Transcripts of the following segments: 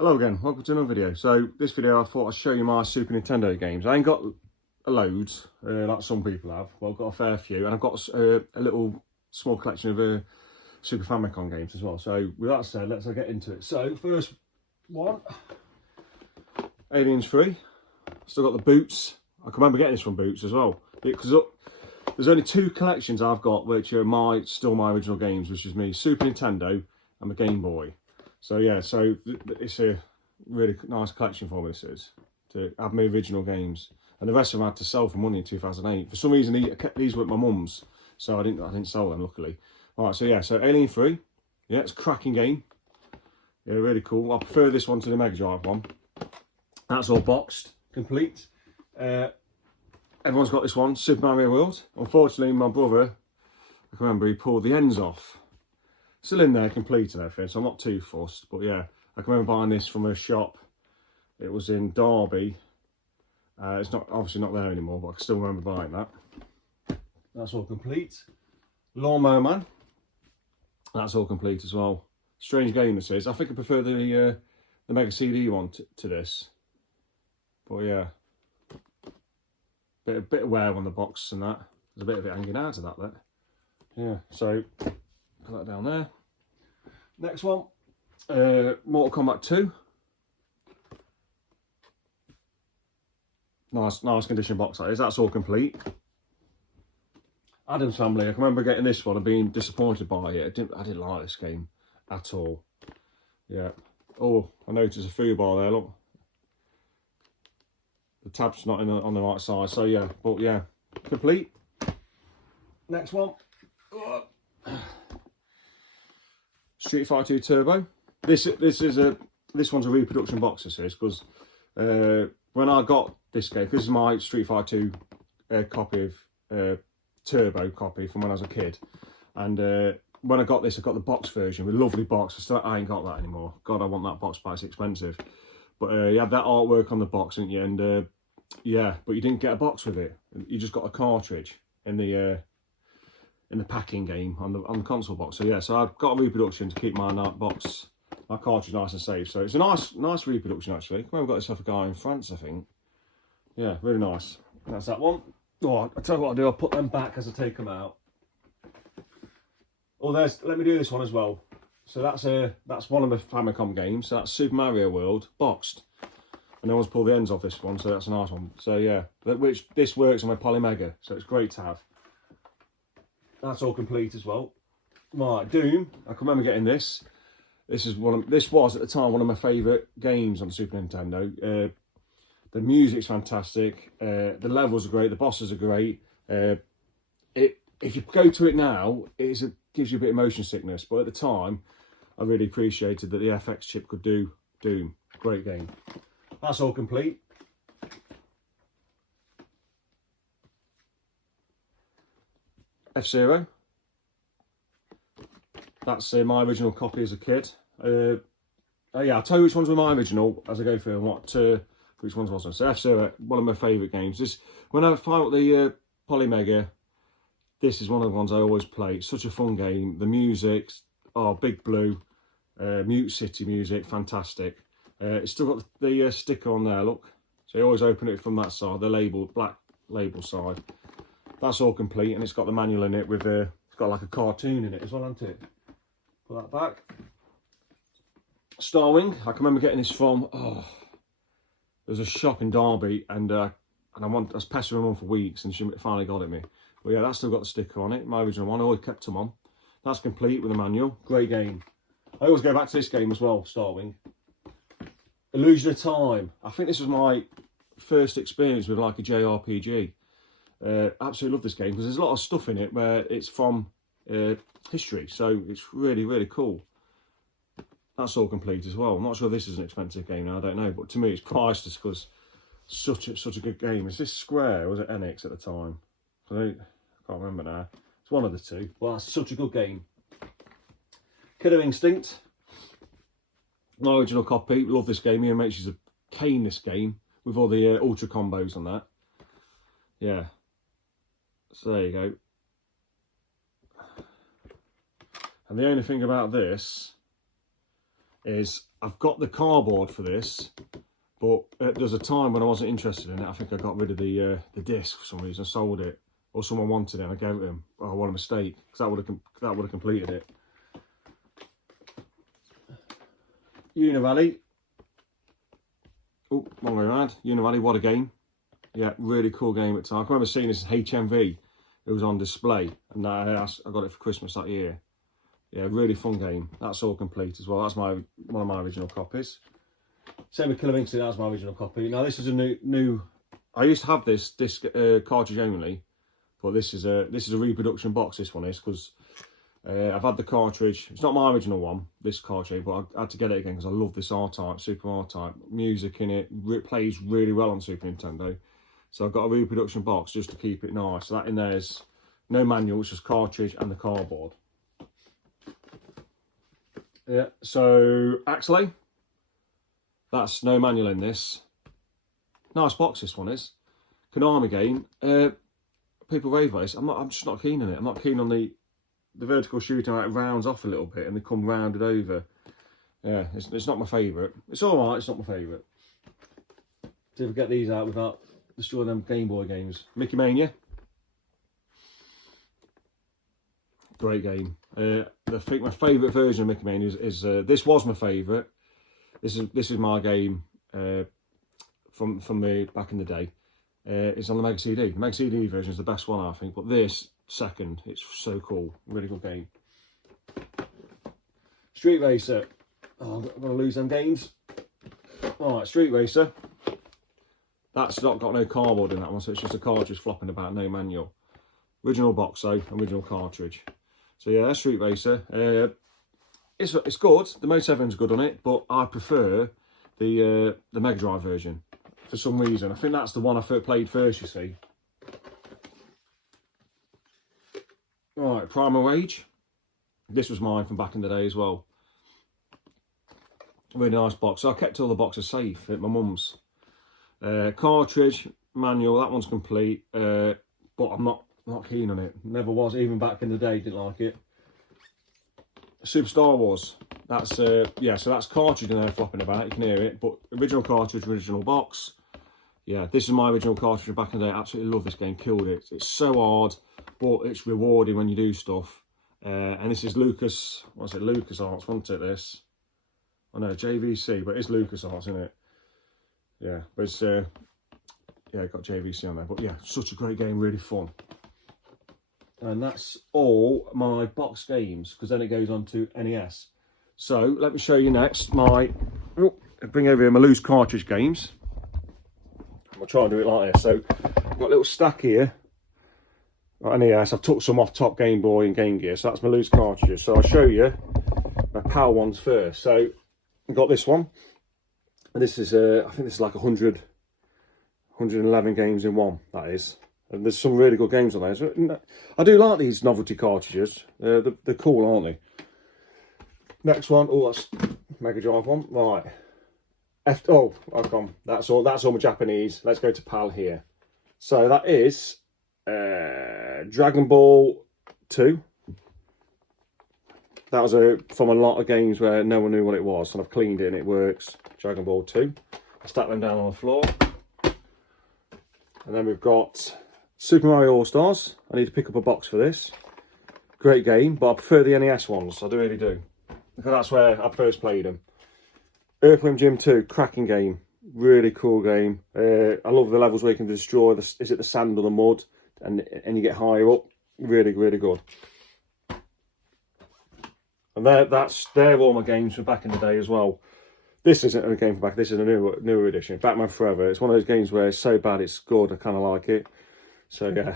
Hello again, welcome to another video. So this video I thought I'd show you my Super Nintendo games. I ain't got loads like some people have. Well, I've got a fair few, and I've got a little small collection of Super Famicom games as well. So with that said, let's get into it. So first one, Aliens 3. Still got the Boots. I can remember getting this from Boots as well, because there's only two collections I've got which are still my original games, which is me Super Nintendo and my Game Boy. So yeah, it's a really nice collection for me, this is, to have my original games. And the rest of them I had to sell for money in 2008. For some reason, these were at my mum's, so I didn't sell them, luckily. Alright, so yeah, so Alien 3. Yeah, it's a cracking game. Yeah, really cool. I prefer this one to the Mega Drive one. That's all boxed, complete. Everyone's got this one, Super Mario World. Unfortunately, my brother, I can remember, he pulled the ends off. Still in there, complete and everything, so I'm not too fussed. But yeah, I can remember buying this from a shop. It was in Derby. It's obviously not there anymore, but I can still remember buying that. That's all complete. Lawnmower Man. That's all complete as well. Strange game this is. I think I prefer the Mega CD one to this. But yeah, bit of wear on the box and that. There's a bit of it hanging out of that there. Yeah, so put that down there. Next one, Mortal Kombat 2. Nice condition box that is. That's all complete. Addams Family. I can remember getting this one and being disappointed by it. I didn't like this game at all. Yeah. Oh, I noticed a food bar there. Look, the tab's not on the right side. So yeah, but yeah, complete. Next one. Street Fighter 2 Turbo. This one's a reproduction box, this is, because when I got this game, this is my Street Fighter 2 copy of Turbo copy from when I was a kid, and when I got this, I got the box version with a lovely box. I ain't got that anymore. God, I want that box, but it's expensive. But you had that artwork on the box, didn't you? And yeah, but you didn't get a box with it. You just got a cartridge in the packing game on the console box. So yeah, so I've got a reproduction to keep my cartridge nice and safe. So it's a nice reproduction actually. We've got this off a guy in France, I think. Yeah, really nice. And that's that one. Oh, I'll tell you what I'll do, I'll put them back as I take them out. Oh, let me do this one as well. So that's one of the Famicom games. So that's Super Mario World, boxed. And no one's pulled the ends off this one, so that's a nice one. So yeah, this works on my Polymega, so it's great to have. That's all complete as well. Right, Doom. I can remember getting this. This was at the time one of my favourite games on Super Nintendo. The music's fantastic. The levels are great. The bosses are great. If you go to it now, it gives you a bit of motion sickness. But at the time, I really appreciated that the FX chip could do Doom. Great game. That's all complete. F-Zero. That's my original copy as a kid. Oh yeah, I'll tell you which ones were my original as I go through and which ones wasn't. So F-Zero, one of my favourite games. When I find out the Polymega, this is one of the ones I always play. It's such a fun game. The music, Big Blue, Mute City music, fantastic. It's still got the sticker on there, look. So you always open it from that side, the black label side. That's all complete, and it's got the manual in it with it's got like a cartoon in it as well, hasn't it? Put that back. Starwing, I can remember getting this from, there was a shop in Derby, and I was pestering them on for weeks, and she finally got it me. But yeah, that's still got the sticker on it, my original one. I always kept them on. That's complete with a manual. Great game. I always go back to this game as well, Starwing. Illusion of Time. I think this was my first experience with like a JRPG. Absolutely love this game because there's a lot of stuff in it where it's from history, so it's really, really cool. That's all complete as well. I'm not sure if this is an expensive game now, I don't know, but to me it's priceless because such a good game. Is this Square or was it Enix at the time? I can't remember now. It's one of the two. Well, that's such a good game. Killer Instinct. My original copy. Love this game. Ian makes you a cane this game with all the ultra combos on that. Yeah. So there you go. And the only thing about this is I've got the cardboard for this, but there's a time when I wasn't interested in it. I think I got rid of the disc for some reason, sold it, or someone wanted it and I gave it to them. Oh, what a mistake, because that would have completed it. Univalley. Oh, wrong way around. Univalley, what a game. Yeah, really cool game at the time. I remember seeing this HMV. It was on display, and I got it for Christmas that year. Yeah, really fun game. That's all complete as well. That's one of my original copies. Same with Killer Instinct, that's my original copy. Now this is a new. I used to have this disc cartridge only, but this is a reproduction box. This one is, because I've had the cartridge. It's not my original one, this cartridge, but I had to get it again because I love this R-Type, Super R-Type. Music in it, plays really well on Super Nintendo. So I've got a reproduction box just to keep it nice. So that in there's no manual, it's just cartridge and the cardboard. Yeah, so Axley, that's no manual in this. Nice box this one is. Konami game. People rave about this. I'm just not keen on it. I'm not keen on the vertical shooting. How it rounds off a little bit and they come rounded over. Yeah, it's not my favourite. It's all right. It's not my favourite. See if we get these out without destroying them Game Boy games. Mickey Mania. Great game. I think my favourite version of Mickey Mania is this was my favourite. This is my game from the back in the day. It's on the Mega CD. The Mega CD version is the best one, I think, but this second, it's so cool. Really good game. Street Racer. Oh, I'm going to lose them games. All right, Street Racer. That's not got no cardboard in that one, so it's just a cartridge flopping about, no manual. Original box though, original cartridge. So yeah, that's Street Racer. It's good. The Motor 7's good on it, but I prefer the Mega Drive version for some reason. I think that's the one I played first, you see. Right, Primal Rage. This was mine from back in the day as well. Really nice box. So I kept all the boxes safe at my mum's. Cartridge, manual, that one's complete, but I'm not keen on it. Never was, even back in the day, didn't like it. Super Star Wars. That's yeah, so that's cartridge in there flopping about, you can hear it, but original cartridge, original box. Yeah, this is my original cartridge back in the day. Absolutely love this game, killed it. It's so hard, but it's rewarding when you do stuff. And this is Lucas, what's it, LucasArts, wasn't it, this? I know, JVC, but it's LucasArts, isn't it? Yeah, but it's, yeah, got JVC on there. But yeah, such a great game, really fun. And that's all my box games, because then it goes on to NES. So let me show you next my, bring over here my loose cartridge games. I'll try and do it like this. So I've got a little stack here. Right, NES, I've took some off Top Game Boy and Game Gear, so that's my loose cartridges. So I'll show you my PAL ones first. So I've got this one. And this is, I think this is like 111 games in one, that is. And there's some really good games on there. So I do like these novelty cartridges. They're cool, aren't they? Next one, oh, that's Mega Drive one. Right. Oh, I've gone. That's all my Japanese. Let's go to PAL here. So that is Dragon Ball 2. That was from a lot of games where no one knew what it was, and I've cleaned it and it works. Dragon Ball 2. I stack them down on the floor. And then we've got Super Mario All-Stars. I need to pick up a box for this. Great game, but I prefer the NES ones. I really do. Because that's where I first played them. Earthworm Jim 2, cracking game. Really cool game. I love the levels where you can destroy the sand or the mud, and you get higher up. Really, really good. And they're all my games from back in the day as well. This isn't a game from back. This is a newer edition. Batman Forever. It's one of those games where it's so bad it's good. I kind of like it. So yeah.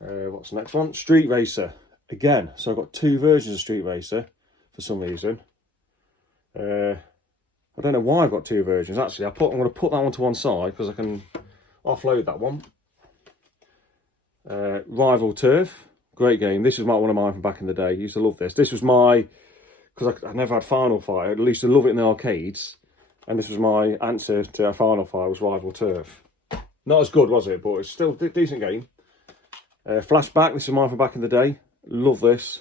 What's the next one? Street Racer. Again. So I've got two versions of Street Racer for some reason. I don't know why I've got two versions. Actually, I'm going to put that one to one side because I can offload that one. Rival Turf. Great game. This is one of mine from back in the day. I used to love this. This was my, because I never had Final Fight. I used to love it in the arcades. And this was my answer to Final Fight, was Rival Turf. Not as good, was it? But it's still a decent game. Flashback. This is mine from back in the day. Love this.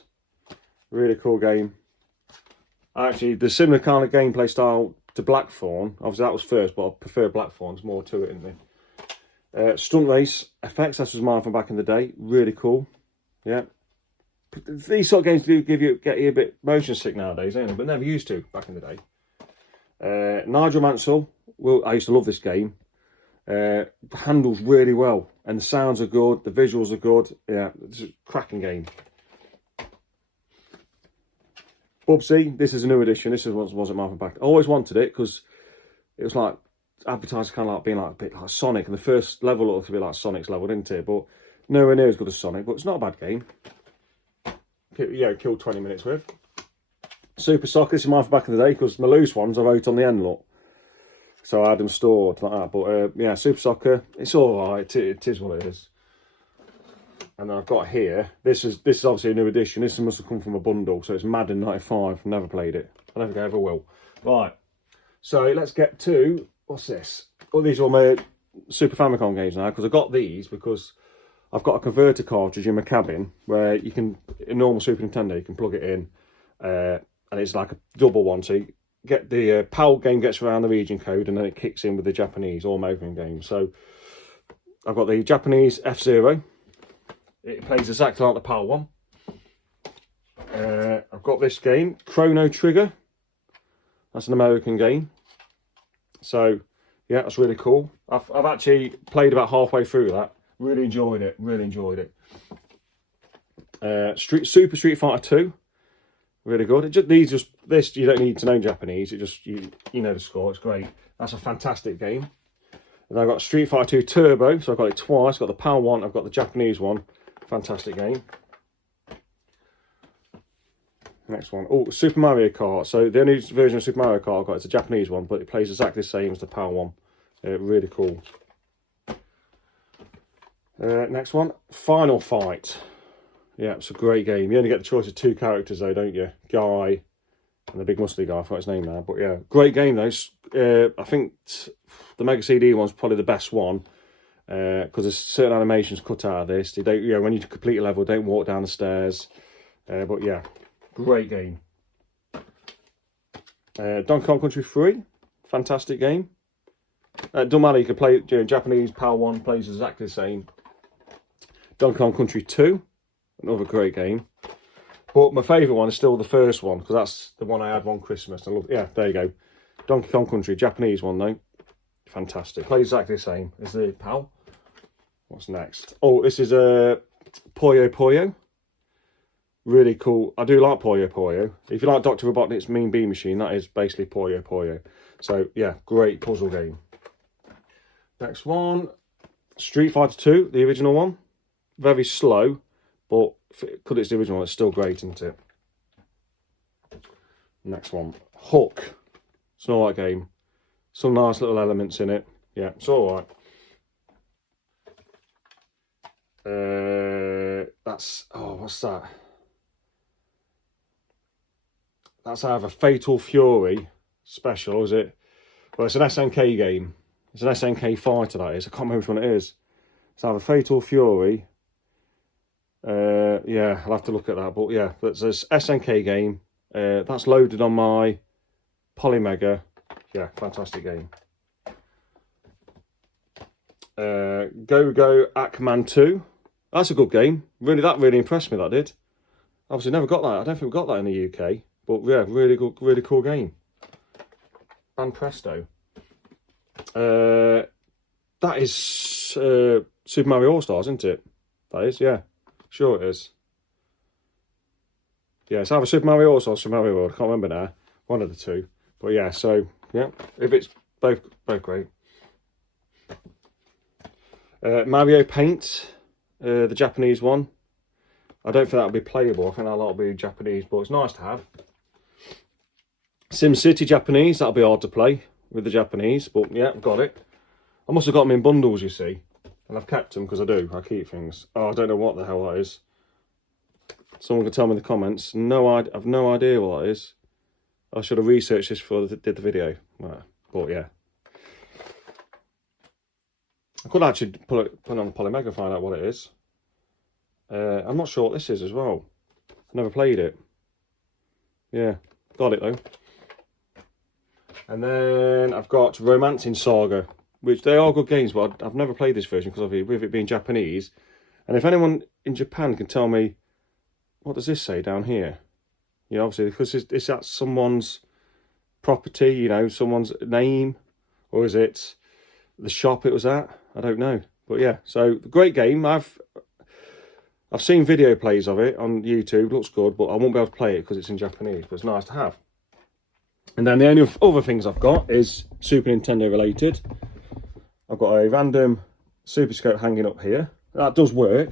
Really cool game. Actually, the similar kind of gameplay style to Blackthorn. Obviously, that was first, but I prefer Blackthorn. There's more to it, isn't there? Stunt race effects. That was mine from back in the day. Really cool. Yeah. These sort of games do get you a bit motion sick nowadays, ain't they? But never used to back in the day. Nigel Mansell. Well, I used to love this game. Handles really well, and the sounds are good. The visuals are good. Yeah, it's a cracking game. Bubsy, this is a new edition. This is what wasn't mine from back. I always wanted it because it was like advertised, kind of like being like a bit like Sonic, and the first level looked a bit like Sonic's level, didn't it? But nowhere near as good as Sonic. But it's not a bad game. Yeah, killed 20 minutes with. Super Soccer, this is mine from back in the day because my loose ones I wrote on the end, look. So I had them stored like that. But yeah, Super Soccer, it's all right. It is what it is. And then I've got here, this is obviously a new edition. This must have come from a bundle. So it's Madden 95. Never played it. I don't think I ever will. Right. So let's get to, what's this? Oh, these are all my Super Famicom games now. Because I got these because I've got a converter cartridge in my cabin where you can, in normal Super Nintendo, you can plug it in. And it's like a double one. So you get the PAL game gets around the region code and then it kicks in with the Japanese or American game. So I've got the Japanese F-Zero. It plays exactly like the PAL one. I've got this game, Chrono Trigger. That's an American game. So yeah, that's really cool. I've actually played about halfway through that. Really enjoyed it. Really enjoyed it. Super Street Fighter 2. Really good. This you don't need to know Japanese. It just you know the score. It's great. That's a fantastic game. And I've got Street Fighter 2 Turbo. So I've got it twice. I've got the PAL one. I've got the Japanese one. Fantastic game. Next one. Oh, Super Mario Kart. So the only version of Super Mario Kart I've got is a Japanese one, but it plays exactly the same as the PAL one. Really cool. Next one. Final Fight. Yeah, it's a great game. You only get the choice of 2 characters though, don't you? Guy and the big muscly guy. I forgot his name now. But yeah, great game though. I think the Mega CD one's probably the best one. Because there's certain animations cut out of this. You don't, when you complete a level, don't walk down the stairs. But yeah, great game. Donkey Kong Country 3, fantastic game. Doesn't matter, you can play Japanese PAL 1 plays exactly the same. Donkey Kong Country 2, another great game. But my favourite one is still the first one because that's the one I had one Christmas. Yeah, there you go. Donkey Kong Country, Japanese one though. Fantastic. Plays exactly the same as the PAL. What's next? Oh, this is a Puyo Puyo. Really cool. I do like Puyo Puyo. If you like Dr. Robotnik's Mean Bean Machine, that is basically Puyo Puyo. So yeah, great puzzle game. Next one, Street Fighter 2, the original one. Very slow, but because it's the original, it's still great, isn't it? Next one, Hook. It's an alright game. Some nice little elements in it. Yeah, it's alright. What's that? That's either Fatal Fury special, is it? Well, it's an SNK game. It's an SNK fighter, that is. I can't remember which one it is. It's either Fatal Fury. Yeah, I'll have to look at that. But yeah, that's this SNK game. That's loaded on my Polymega. Yeah, fantastic game. Go Go Aquaman 2. That's a good game. That really impressed me, that did. Obviously never got that. I don't think we got that in the UK. But yeah, really good, really cool game. And presto. That is Super Mario All-Stars, isn't it? That is, yeah. Sure it is. Yeah, it's either Super Mario All-Stars or Super Mario World. I can't remember now. One of the two. But yeah, so, yeah. If it's both great. Mario Paint. The Japanese one. I don't think that'll be playable. I think that'll be Japanese, but it's nice to have. SimCity Japanese. That'll be hard to play with the Japanese, but yeah, I've got it. I must have got them in bundles, you see. And I've kept them because I do. I keep things. Oh, I don't know what the hell that is. Someone can tell me in the comments. I've no idea what that is. I should have researched this before I did the video. But yeah. I could actually put it on the Polymega and find out what it is. I'm not sure what this is as well. I've never played it. Yeah, Got it though. And then I've got Romancing Saga, which they are good games, but I've never played this version because of it, with it being Japanese. And if anyone in Japan can tell me, what does this say down here? You know, obviously, because is that someone's property, you know, someone's name, or is it the shop it was at? I don't know. But yeah, so great game. I've seen video plays of it on YouTube. Looks good, but I won't be able to play it because it's in Japanese. But it's nice to have. And then the only other things I've got is Super Nintendo related. I've got a random Super Scope hanging up here. That does work.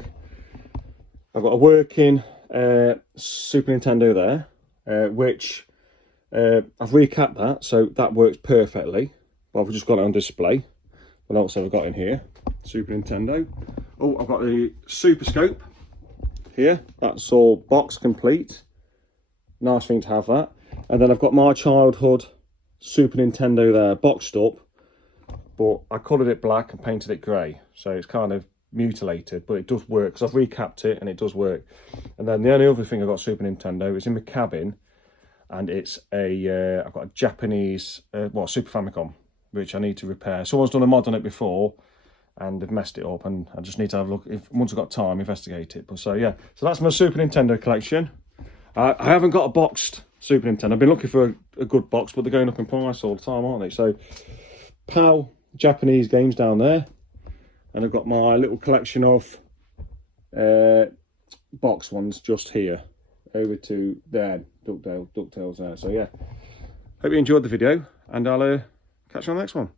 I've got a working Super Nintendo there, which I've recapped that, so that works perfectly. But I've just got it on display. What else have I got in here? Super Nintendo. Oh, I've got the Super Scope here. That's all box complete. Nice thing to have that. And then I've got my childhood Super Nintendo there, boxed up, but I coloured it black and painted it grey, so it's kind of mutilated, but it does work because I've recapped it and it does work. And then the only other thing I've got Super Nintendo is in my cabin, and it's a I've got a Japanese Super Famicom, which I need to repair. Someone's done a mod on it before and they've messed it up, and I just need to have a look, once I've got time, investigate it. But so yeah, so that's my Super Nintendo collection. I haven't got a boxed Super Nintendo. I've been looking for a good box, but they're going up in price all the time, aren't they? So PAL Japanese games down there, and I've got my little collection of box ones just here over to there, DuckTales there. So yeah, hope you enjoyed the video, and I'll catch you on the next one.